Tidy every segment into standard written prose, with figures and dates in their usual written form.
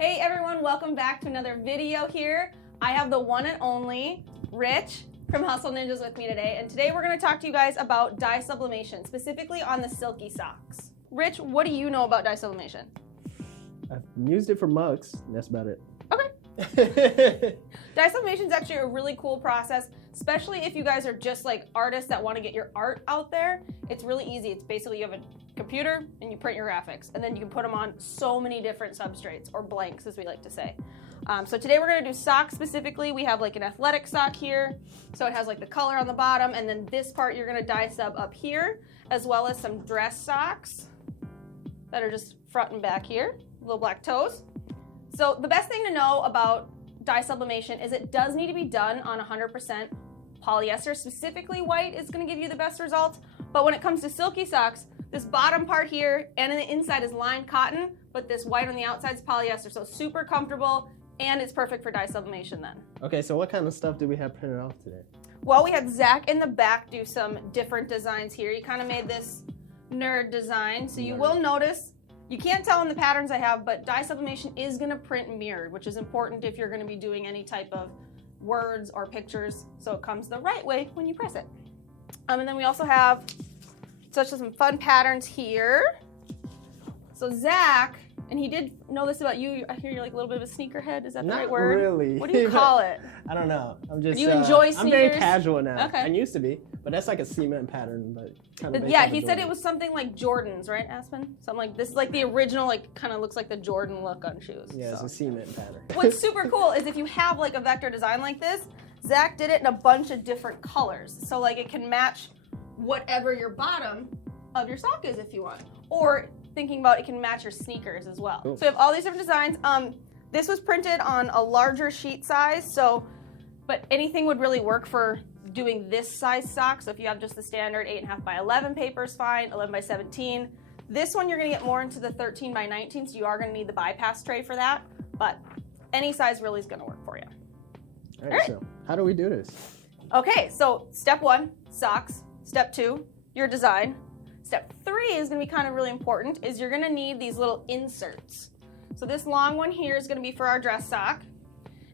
Hey everyone, welcome back to another video here. I have the one and only Rich from Hustle Ninjas with me today, and today we're going to talk to you guys about dye sublimation, specifically on the Silky Socks. Rich, what do you know about dye sublimation? I've used it for mugs, and that's about it. Okay. Dye sublimation is actually a really cool process, especially if you guys are just like artists that want to get your art out there. It's really easy. It's basically you have a computer and you print your graphics, and then you can put them on so many different substrates, or blanks as we like to say. So today we're going to do socks specifically. We have like an athletic sock here, so it has like the color on the bottom, and then this part you're going to dye sub up here, as well as some dress socks that are just front and back here, little black toes. So the best thing to know about dye sublimation is it does need to be done on 100% polyester. Specifically white is going to give you the best results, but when it comes to Silky Socks, this bottom part here and in the inside is lined cotton, but this white on the outside is polyester, so super comfortable, and it's perfect for dye sublimation then. Okay, so what kind of stuff do we have printed off today? Well, we had Zach in the back do some different designs here. He kind of made this nerd design, so you will notice, you can't tell in the patterns I have, but dye sublimation is going to print mirrored, which is important if you're going to be doing any type of words or pictures, so it comes the right way when you press it. And then we also have such some fun patterns here. So Zach, and he did know this about you. I hear you're like a little bit of a sneakerhead. Is that the right word? Not really. What do you call it? I don't know. I'm just. You enjoy sneakers? I'm very casual now. Okay. I used to be, but that's like a cement pattern, but kind of. Yeah, he said it was something like Jordans, right, Aspen? Something like this, like the original, like kind of looks like the Jordan look on shoes. Yeah, so. It's a cement pattern. What's super cool is if you have like a vector design like this, Zach did it in a bunch of different colors, so like it can match whatever your bottom of your sock is if you want, or thinking about it can match your sneakers as well. Cool. So we have all these different designs. This was printed on a larger sheet size, so, but anything would really work for doing this size sock. So if you have just the standard 8.5 by 11 paper is fine, 11 by 17. This one you're gonna get more into the 13 by 19, so you are gonna need the bypass tray for that, but any size really is gonna work for you. All right, so how do we do this? Okay, so step 1, socks. Step 2, your design. Step 3 is going to be kind of really important, is you're going to need these little inserts. So this long one here is going to be for our dress sock,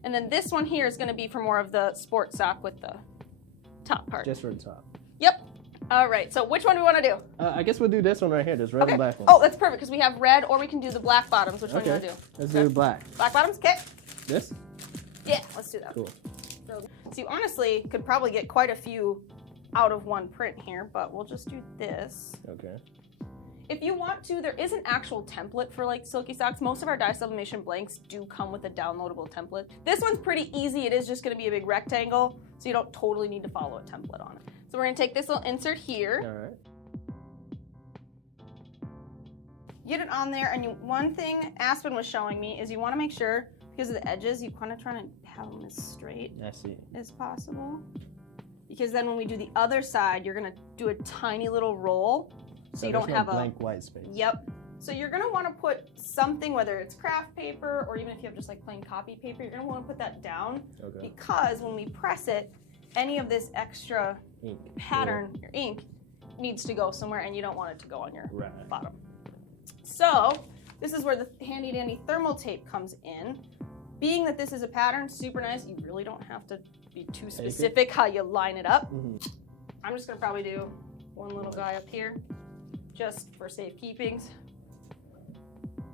and then this one here is going to be for more of the sports sock with the top part. Just for the top. Yep. All right, so which one do we want to do? I guess we'll do this one right here, this red and black one. Oh, that's perfect, because we have red, or we can do the black bottoms. Which one do you want to do? Let's do the black. Black bottoms, okay. This? Yeah, let's do that. Cool. So you honestly could probably get quite a few out of one print here, but we'll just do this. Okay. If you want to, there is an actual template for like Silky Socks. Most of our dye sublimation blanks do come with a downloadable template. This one's pretty easy. It is just going to be a big rectangle, so you don't totally need to follow a template on it. So we're going to take this little insert here. All right. Get it on there, and one thing Aspen was showing me is you want to make sure, because of the edges, you kind of trying to have them as straight as possible. Because then when we do the other side, you're gonna do a tiny little roll, so you don't have a blank white space. Yep. So you're gonna want to put something, whether it's craft paper or even if you have just like plain copy paper, you're gonna want to put that down. Okay. Because when we press it, any of this extra pattern, your ink, needs to go somewhere, and you don't want it to go on your bottom. So this is where the handy dandy thermal tape comes in. Being that this is a pattern, super nice, you really don't have to be too specific how you line it up. I'm just gonna probably do one little guy up here, just for safekeepings.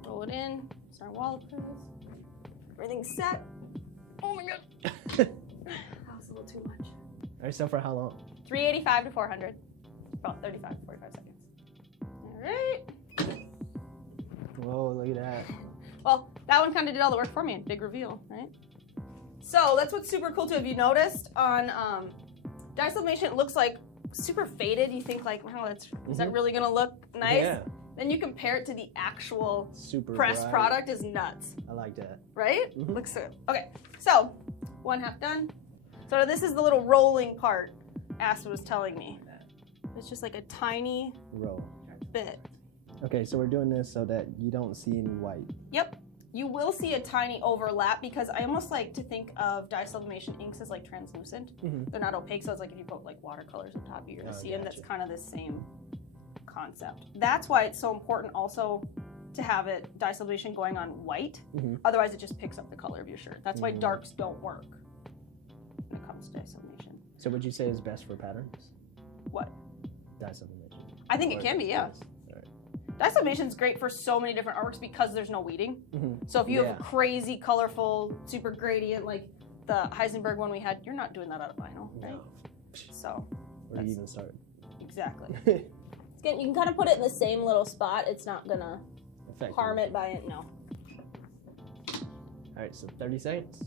Roll it in, start wall press. Everything's set. Oh my god. That was a little too much. All right, so for how long? 385 to 400, about 35 to 45 seconds. All right. Whoa, look at that. Well, that one kind of did all the work for me. Big reveal, right? So that's what's super cool too. If you noticed on dye sublimation, it looks like super faded. You think like, wow, is that really gonna look nice? Yeah. Then you compare it to the actual super pressed product, is nuts. I like that. Right? Looks good. Okay, so 1/2 done. So this is the little rolling part Aspen was telling me. It's just like a tiny bit. Okay, so we're doing this so that you don't see any white. Yep. You will see a tiny overlap, because I almost like to think of dye sublimation inks as like translucent. They're not opaque, so it's like if you put like watercolors on top, you're gonna see them. That's kind of the same concept. That's why it's so important also to have it dye sublimation going on white. Otherwise, it just picks up the color of your shirt. That's why darks don't work when it comes to dye sublimation. So would you say is best for patterns? What? Dye sublimation. I think it can be, yeah. Dye sublimation is great for so many different artworks because there's no weeding. So if you have a crazy, colorful, super gradient, like the Heisenberg one we had, you're not doing that out of vinyl, right? No. So. Where do you even start? Exactly. You can kind of put it in the same little spot. It's not gonna harm it by it. No. All right, so 30 seconds.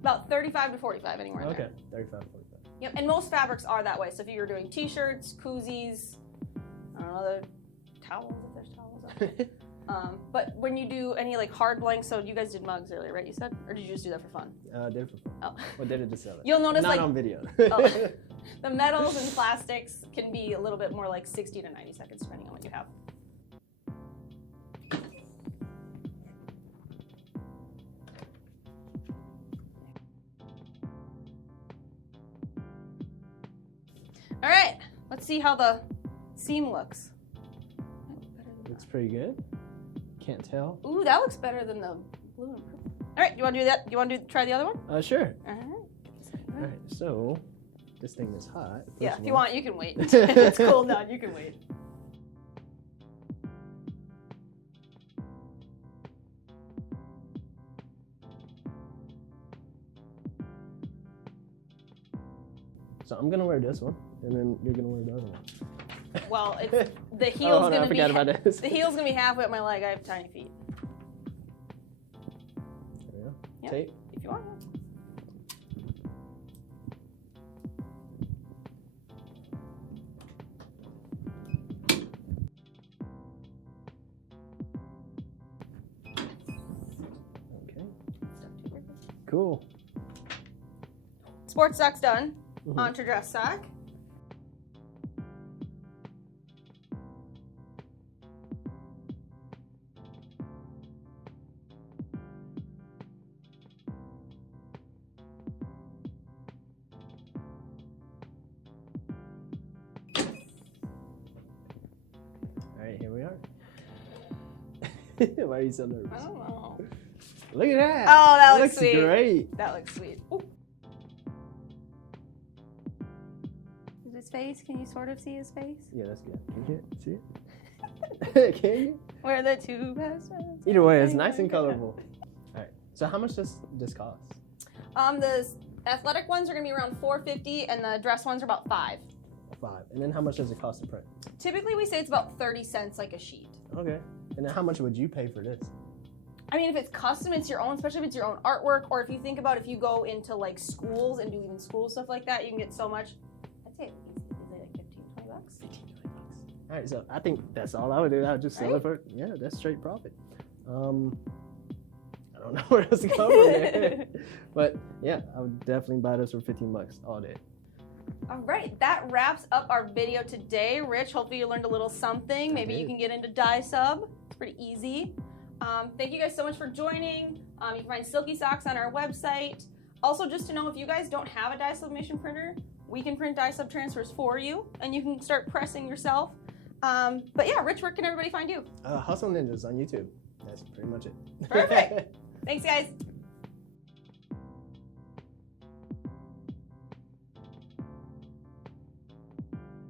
About 35 to 45, anywhere in there. Okay, 35 to 45. Yep, and most fabrics are that way. So if you're doing t-shirts, koozies, I don't know, the towels, if there's towels out there. But when you do any like hard blanks, so you guys did mugs earlier, right? You said, or did you just do that for fun? Did it for fun. Oh. Or did it to sell it? You'll notice not on video. The metals and plastics can be a little bit more like 60 to 90 seconds, depending on what you have. All right, let's see how the seam looks. Looks pretty good. Can't tell. Ooh, that looks better than the blue and purple. All right, you want to do that? You want to try the other one? Sure. All right. All right, so this thing is hot. Yeah, if you want, you can wait. It's cooled down, you can wait. So I'm gonna wear this one, and then you're gonna wear the other one. Well, it's the heel's I forgot about this. The heel's gonna be halfway up my leg. I have tiny feet. There we go. Yep. Tape. If you want. Okay. Cool. Sports sock's done. On to dress sock. All right, here we are. Why are you so nervous? I don't know. Look at that. Oh, that looks sweet. Great. That looks sweet. Ooh. Is his face? Can you sort of see his face? Yeah, that's good. Can you see it? Can you? We're the two best friends. Either way, it's nice and colorful. All right. So how much does this cost? The athletic ones are gonna be around $4.50, and the dress ones are about $5. $5. And then how much does it cost to print? Typically, we say it's about 30 cents, like a sheet. Okay. And then how much would you pay for this? I mean, if it's custom, it's your own, especially if it's your own artwork, or if you think about if you go into like schools and do even school stuff like that, you can get so much. I'd say it's like 15, 20 bucks. 15, 20 bucks. All right, so I think that's all I would do. I would just sell it for, yeah, that's straight profit. I don't know where else to go from there. But yeah, I would definitely buy this for 15 bucks all day. All right, that wraps up our video today. Rich, hopefully you learned a little something. Maybe you can get into dye sub. It's pretty easy. Thank you guys so much for joining. You can find Silky Socks on our website. Also, just to know, if you guys don't have a dye sublimation printer, we can print dye sub transfers for you, and you can start pressing yourself. But yeah, Rich, where can everybody find you? Hustle Ninjas on YouTube. That's pretty much it. Perfect. Thanks, guys.